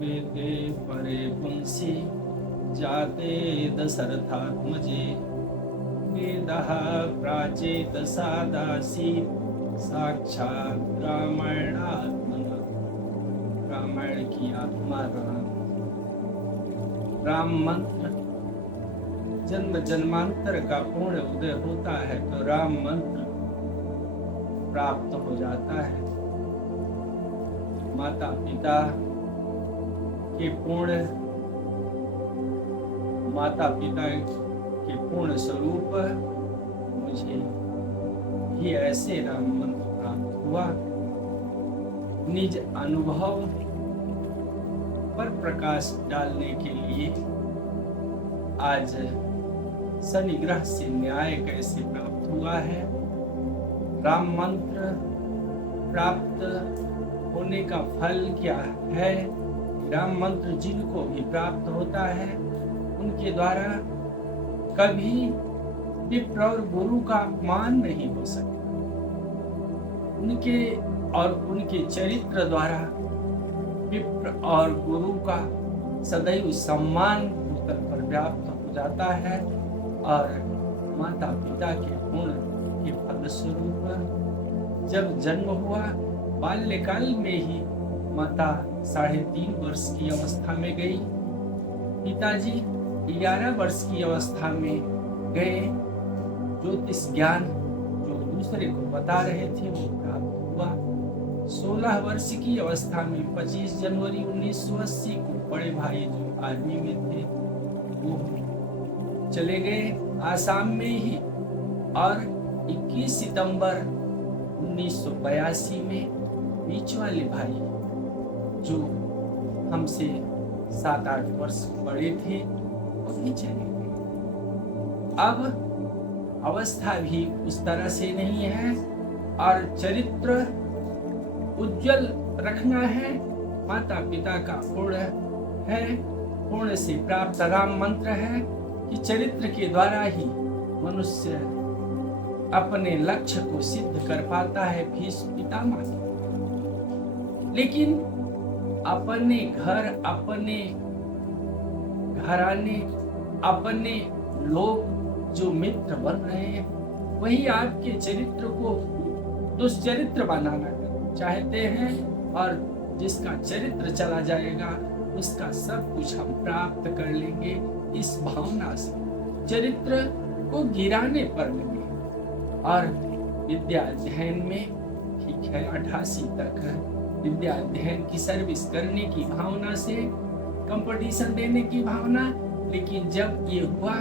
वेदे परे पुंसि जाते दशरथात्मजे वेदः प्राचेतसा दासीत् साक्षात् रामायणात्मना। रामायण की आत्मा राम मंत्र जन्म जन्मांतर का पूर्ण उदय होता है तो राम मंत्र प्राप्त हो जाता है। माता पिता के पूर्ण स्वरूप मुझे भी ऐसे राम मंत्र प्राप्त हुआ। निज अनुभव पर प्रकाश डालने के लिए आज शनि ग्रह से न्याय कैसे प्राप्त हुआ है, राम मंत्र प्राप्त होने का फल क्या है, राम मंत्र जिनको भी प्राप्त होता है उनके द्वारा कभी विप्र और गुरु का अपमान नहीं हो सकता। उनके चरित्र द्वारा विप्र और गुरु का सदैव सम्मान उत्तर पर व्याप्त हो जाता है और माता पिता के गुण के फलस्वरूप जब जन्म हुआ बाल्यकाल में ही माता 3.5 वर्ष की अवस्था में गई, पिताजी 11 वर्ष की अवस्था में गए। ज्योतिष ज्ञान जो दूसरे को बता रहे थे वो प्राप्त हुआ। 16 वर्ष की अवस्था में 25 जनवरी 1980 को बड़े भाई जो आर्मी में थे वो चले गए आसाम में ही और 21 सितंबर 1982 में बीच वाले भाई जो हमसे 7-8 वर्ष बड़े थे वो भी चले गए। अब अवस्था भी उस तरह से नहीं है और चरित्र उज्जवल रखना है। माता पिता का गुण है, गुण से प्राप्त राम मंत्र है कि चरित्र के द्वारा ही मनुष्य अपने लक्ष्य को सिद्ध कर पाता है। भीष्म पितामह लेकिन अपने घर, अपने घराने, अपने लोग जो मित्र बन रहे हैं वही आपके चरित्र को दुष्चरित्र बनाना चाहते हैं और जिसका चरित्र चला जाएगा उसका सब कुछ हम प्राप्त कर लेंगे। इस भावना से चरित्र को गिराने पर लगे और विद्या अध्ययन में ठीक है 88 तक विद्या अध्ययन की सर्विस करने की भावना से, कंपटीशन देने की भावना, लेकिन जब ये हुआ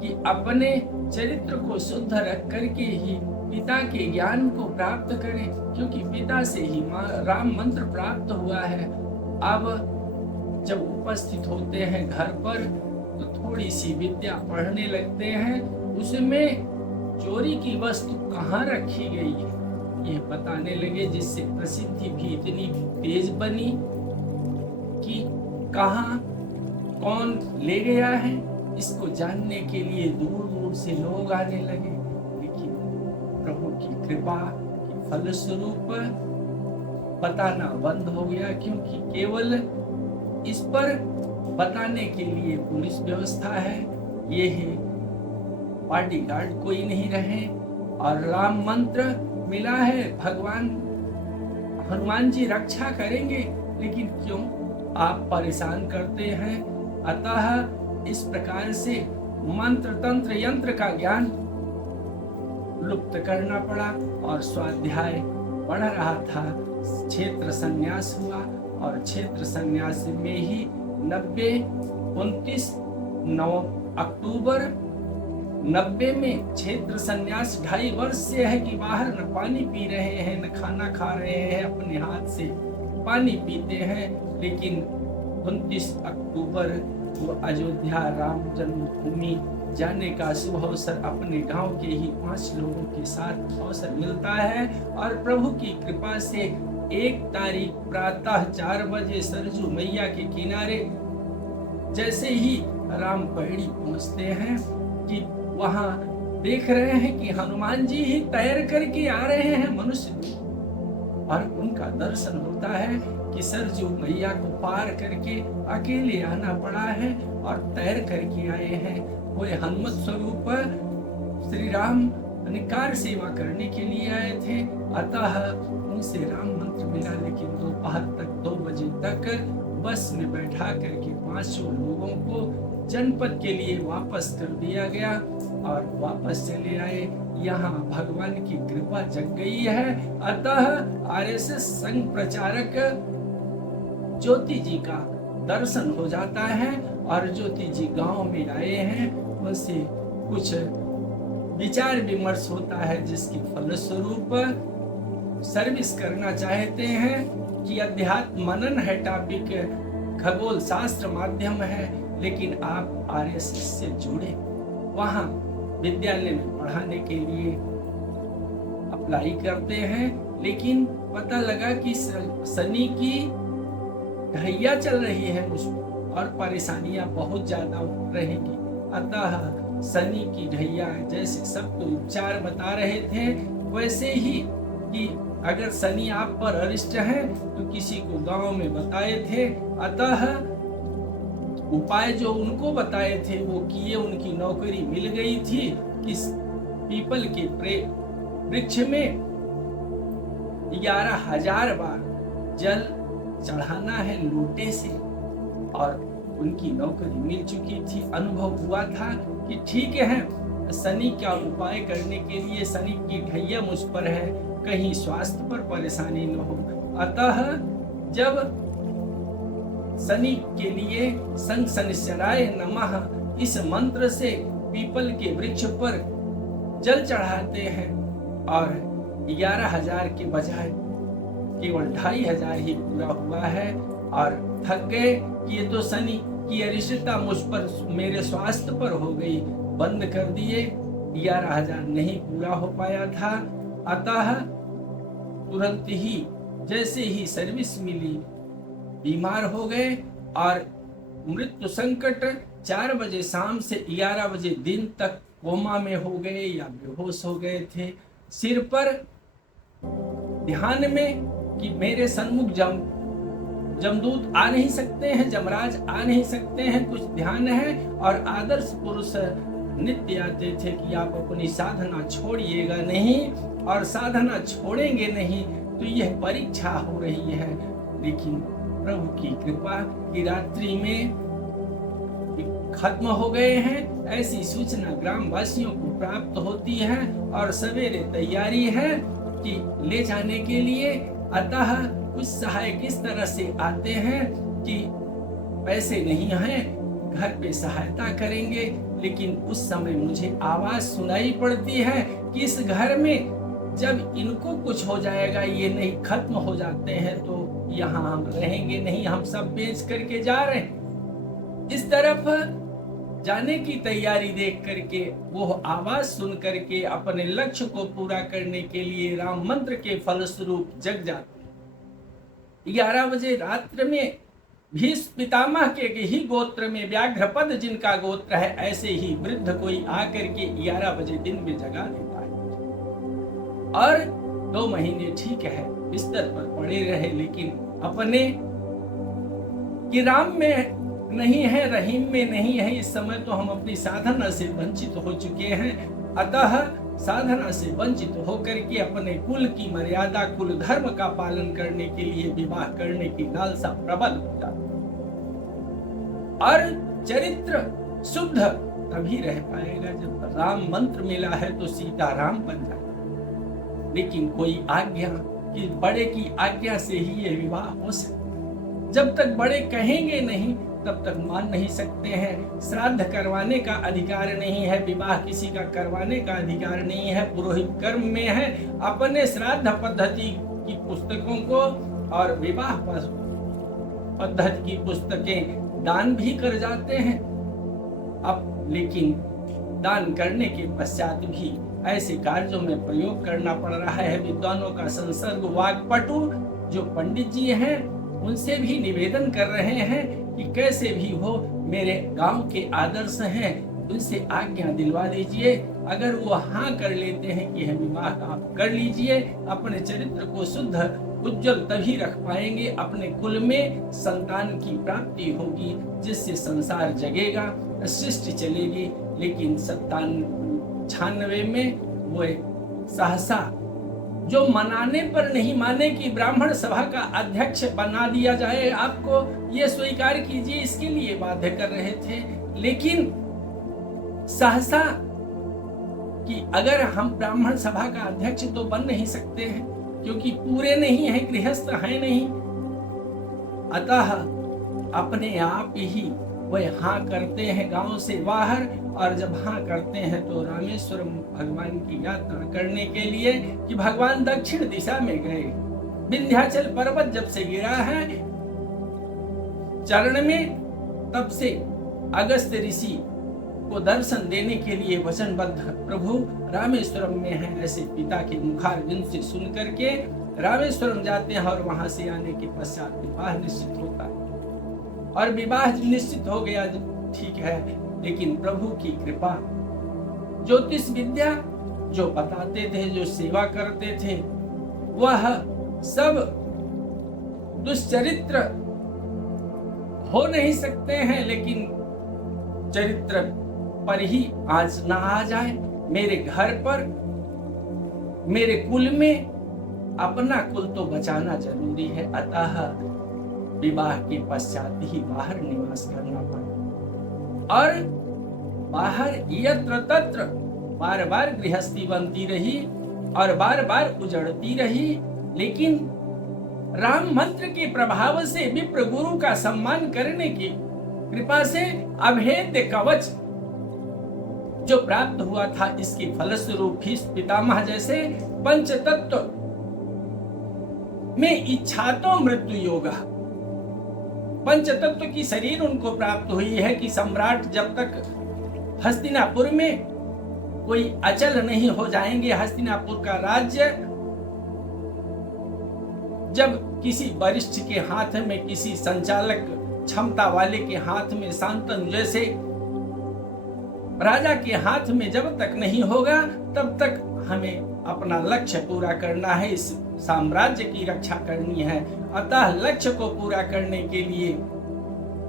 कि अपने चरित्र को शुद्ध रख करके ही पिता के ज्ञान को प्राप्त करें, क्योंकि पिता से ही राम मंत्र प्राप्त हुआ है। अब जब उपस्थित होते हैं घर पर तो थोड़ी सी विद्या पढ़ने लगते हैं, उसमें चोरी की वस्तु कहाँ रखी गई है ये बताने लगे, जिससे प्रसिद्धि भी इतनी तेज बनी कि कहाँ कौन ले गया है इसको जानने के लिए दूर दूर से लोग आने लगे। लेकिन प्रभु की कृपा के फलस्वरूप बताना बंद हो गया, क्योंकि केवल इस पर बताने के लिए पुलिस व्यवस्था है, ये है बॉडीगार्ड कोई नहीं रहे और राम मंत्र मिला है, भगवान हनुमान जी रक्षा करेंगे, लेकिन क्यों आप परेशान करते हैं। अतः इस प्रकार से मंत्र तंत्र यंत्र का ज्ञान लुप्त करना पड़ा और स्वाध्याय बढ़ रहा था। क्षेत्र संन्यास हुआ और क्षेत्र संन्यास में ही 29 अक्टूबर 90 में क्षेत्र संन्यास 2.5 वर्ष से है कि बाहर न पानी पी रहे हैं न खाना खा रहे हैं, अपने हाथ से पानी पीते हैं। लेकिन 29 अक्टूबर को अयोध्या राम जन्मभूमि जाने का शुभ अवसर अपने गांव के ही 5 लोगों के साथ अवसर मिलता है और प्रभु की कृपा से 1 तारीख प्रातः 4 बजे सरजू मैया के किनारे जैसे ही राम पहड़ी पहुंचते हैं कि वहां देख रहे हैं कि हनुमान जी ही तैर करके आ रहे हैं। मनुष्य और उनका दर्शन होता है कि सरजू मैया को पार करके अकेले आना पड़ा है और तैर करके आए हैं। वो हनुमत स्वरूप श्री राम कार सेवा करने के लिए आए थे। अतः उनसे राम मंत्र मिला, लेकिन दोपहर तक 2 बजे तक बस में बैठा करके 500 लोगों को जनपद के लिए वापस कर दिया गया और वापस चले आए। यहाँ भगवान की कृपा जग गई है। अतः आरएसएस संघ प्रचारक ज्योति जी का दर्शन हो जाता है और ज्योति जी गांव में आए हैं। उनसे कुछ विचार विमर्श होता है, जिसके फलस्वरूप सर्विस करना चाहते हैं कि अध्यात्म मनन है टॉपिक, खगोल शास्त्र माध्यम है, लेकिन आप आरएसएस से जुड़े, वहाँ विद्यालय में पढ़ाने के लिए अप्लाई करते हैं। लेकिन पता लगा कि शनि की ढैया चल रही है मुझ और परेशानियां बहुत ज्यादा रहेंगी। अतः शनि की ढैया जैसे सबको उपचार बता रहे थे, वैसे ही कि अगर शनि आप पर अरिष्ट है तो किसी को गांव में बताए थे। अतः उपाय जो उनको बताए थे वो किए, उनकी नौकरी मिल गई थी कि पीपल के वृक्ष में 11,000 बार जल चढ़ाना है लोटे से, और उनकी नौकरी मिल चुकी थी। अनुभव हुआ था कि ठीक है, शनि का उपाय करने के लिए शनि की ढैया मुझ पर है, कहीं स्वास्थ्य पर परेशानी न हो। अतः जब शनि के लिए शं शनिश्चराय नमः इस मंत्र से पीपल के वृक्ष पर जल चढ़ाते हैं और 11,000 के बजाय केवल 2,500 ही पूरा हुआ है और थक गए कि ये तो शनि की अरिष्टता मुझ पर, मेरे स्वास्थ्य पर हो गई, बंद कर दिए। 11,000 नहीं पूरा हो पाया था। अतः तुरंत ही जैसे ही सर्विस मिली बीमार हो गए और मृत्यु संकट 4 बजे शाम से 11 बजे दिन तक कोमा में हो गए या बेहोश हो गए थे। सिर पर ध्यान में कि मेरे सन्मुख जमदूत आ नहीं सकते हैं, जमराज आ नहीं सकते हैं, कुछ ध्यान है। और आदर्श पुरुष नित्य आते थे कि आप अपनी साधना छोड़िएगा नहीं, और साधना छोड़ेंगे नहीं तो यह परीक्षा हो रही है। लेकिन प्रभु की कृपा की रात्रि में खत्म हो गए हैं, ऐसी सूचना ग्राम वासियों को प्राप्त होती है और सवेरे तैयारी है कि ले जाने के लिए। अतः कुछ सहायक इस तरह से आते हैं कि पैसे नहीं हैं, घर पे सहायता करेंगे, लेकिन उस समय मुझे आवाज सुनाई पड़ती है कि इस घर में जब इनको कुछ हो जाएगा, ये नहीं खत्म हो जाते हैं, तो यहाँ हम रहेंगे नहीं, हम सब बेच करके जा रहे हैं। इस तरफ जाने की तैयारी देख करके वो आवाज सुन करके अपने लक्ष्य को पूरा करने के लिए राम मंत्र के फलस्वरूप जग जाते। 11 बजे रात्र में भीष्म पितामह के ही गोत्र में व्याघ्रपद जिनका गोत्र है, ऐसे ही वृद्ध कोई आकर के 11 बजे दिन में जगा देता है। और 2 महीने ठीक है बिस्तर पर पड़े रहे, लेकिन अपने कि राम में नहीं है, रहीम में नहीं है। इस समय तो हम अपनी साधना से वंचित हो चुके हैं। अतः साधना से वंचित होकर के अपने कुल की मर्यादा, कुल धर्म का पालन करने के लिए विवाह करने की लालसा प्रबल हो जाती और चरित्र शुद्ध तभी रह पाएगा जब राम मंत्र मिला है तो सीता राम बन जाए। लेकिन कोई आज्ञा कि बड़े की आज्ञा से ही ये विवाह हो सकता। जब तक बड़े कहेंगे नहीं तब तक मान नहीं सकते हैं। श्राद्ध करवाने का अधिकार नहीं है, विवाह किसी का करवाने का अधिकार नहीं है, पुरोहित कर्म में है। अपने श्राद्ध पद्धति की पुस्तकों को और विवाह पद्धति की पुस्तकें दान भी कर जाते हैं। अब लेकिन दान करने के पश्चात भी ऐसे कार्यों में प्रयोग करना पड़ रहा है। विद्वानों का संसर्ग वाक्पटु जो पंडित जी हैं उनसे भी निवेदन कर रहे हैं कि कैसे भी हो मेरे गांव के आदर्श हैं, उनसे आज्ञा दिलवा दीजिए। अगर वो हाँ कर लेते हैं कि यह विवाह आप कर लीजिए, अपने चरित्र को शुद्ध उज्जवल तभी रख पाएंगे, अपने कुल में संतान की प्राप्ति होगी, जिससे संसार जगेगा, सृष्टि चलेगी। लेकिन 97 में वो सहसा जो मनाने पर नहीं माने कि ब्राह्मण सभा का अध्यक्ष बना दिया जाए, आपको ये स्वीकार कीजिए, इसके लिए बाध्य कर रहे थे। लेकिन सहसा कि अगर हम ब्राह्मण सभा का अध्यक्ष तो बन नहीं सकते हैं, क्योंकि पूरे नहीं हैं, गृहस्थ हैं नहीं, अतः अपने आप ही वह हाँ करते हैं गांव से बाहर। और जब हाँ करते हैं तो रामेश्वरम भगवान की यात्रा करने के लिए, कि भगवान दक्षिण दिशा में गए। विंध्याचल पर्वत जब से गिरा है चरण में, तब से अगस्त्य ऋषि को दर्शन देने के लिए वचनबद्ध प्रभु रामेश्वरम में हैं। ऐसे पिता के मुखारविंद से सुन करके रामेश्वरम जाते हैं, और वहां से आने के पश्चात विवाह निश्चित होता है। और विवाह निश्चित हो गया, ठीक है, लेकिन प्रभु की कृपा, ज्योतिष विद्या जो बताते थे, जो सेवा करते थे, वह सब दुष्चरित्र हो नहीं सकते हैं। लेकिन चरित्र पर ही आज ना आ जाए, मेरे घर पर, मेरे कुल में, अपना कुल तो बचाना जरूरी है। अतः विवाह के पश्चात ही बाहर निवास करना पड़ा, और बाहर यत्र तत्र बार बार गृहस्थी बनती रही और बार बार उजड़ती रही। लेकिन राम मंत्र के प्रभाव से, विप्र गुरु का सम्मान करने की कृपा से अभेद्य कवच जो प्राप्त हुआ था, इसके फलस्वरूप ही पितामह जैसे पंचतत्व में इच्छा तो मृत्यु योगा, पंचतत्व की शरीर उनको प्राप्त हुई है कि सम्राट जब तक हस्तिनापुर में कोई अचल नहीं हो जाएंगे, हस्तिनापुर का राज्य जब किसी वरिष्ठ के हाथ में, किसी संचालक क्षमता वाले के हाथ में, शांतनु जैसे राजा के हाथ में जब तक नहीं होगा, तब तक हमें अपना लक्ष्य पूरा करना है, इस साम्राज्य की रक्षा करनी है। अतः लक्ष्य को पूरा करने के लिए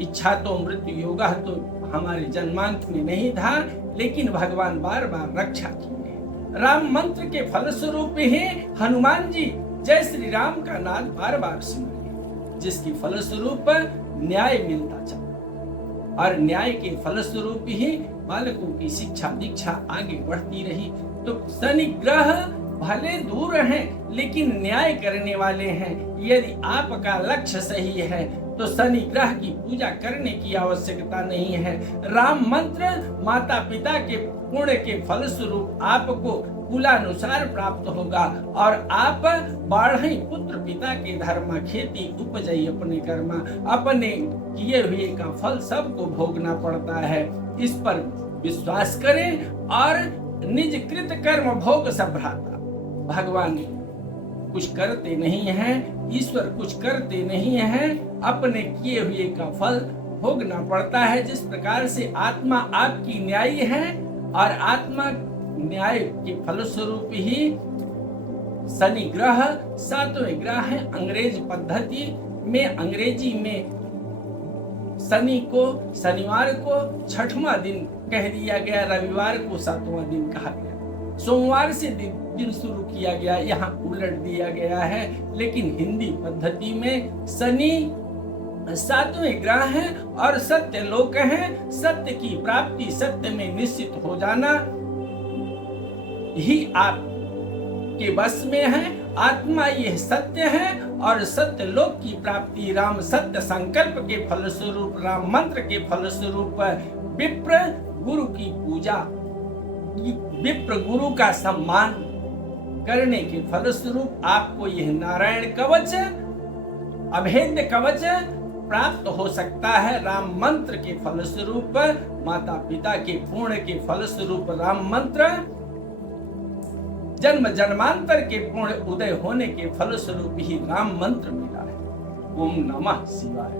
इच्छा तो मृत्यु योगा तो हमारे जन्मांत में नहीं था, लेकिन भगवान बार बार रक्षा किए। राम मंत्र के फलस्वरूप ही हनुमान जी जय श्री राम का नाद बार बार सुने, जिसकी फलस्वरूप न्याय मिलता चला, और न्याय के फलस्वरूप ही बालकों की शिक्षा दीक्षा आगे बढ़ती रही। तो शनि ग्रह भले दूर हैं, लेकिन न्याय करने वाले हैं। यदि आपका लक्ष्य सही है तो शनि ग्रह की पूजा करने की आवश्यकता नहीं है। राम मंत्र माता पिता के पुण्य के फलस्वरूप आपको कुलानुसार प्राप्त होगा, और आप बाढ़ई पुत्र पिता के धर्मा, खेती उपजई अपने कर्मा, अपने किए हुए का फल सबको भोगना पड़ता है। इस पर विश्वास करें और निज कृत कर्म भोग सब भ्राता। भगवान कुछ करते नहीं हैं, ईश्वर कुछ करते नहीं हैं, अपने किए हुए का फल भोगना पड़ता है। जिस प्रकार से आत्मा आपकी न्यायी है, और आत्मा न्याय के फलस्वरूप ही शनि ग्रह 7वें ग्रह है। अंग्रेज पद्धति में, अंग्रेजी में शनि को शनिवार को 6वां दिन कह दिया गया, रविवार को 7वां दिन कहा गया, सोमवार से दिन शुरू किया गया, यहाँ उलट दिया गया है। लेकिन हिंदी पद्धति में शनि 7वें ग्रह है और सत्य लोक है। सत्य की प्राप्ति, सत्य में निश्चित हो जाना ही आप के बस में है। आत्मा यह सत्य है, और सत्य लोक की प्राप्ति राम सत्य संकल्प के फलस्वरूप, राम मंत्र के फलस्वरूप, विप्र गुरु की पूजा, विप्र गुरु का सम्मान करने के फलस्वरूप आपको यह नारायण कवच, अभेद्य कवच प्राप्त हो सकता है। राम मंत्र के फलस्वरूप, माता पिता के पुण्य के फलस्वरूप राम मंत्र, जन्म जन्मांतर के पुण्य उदय होने के फलस्वरूप ही राम मंत्र मिला है। ओम नमः शिवाय।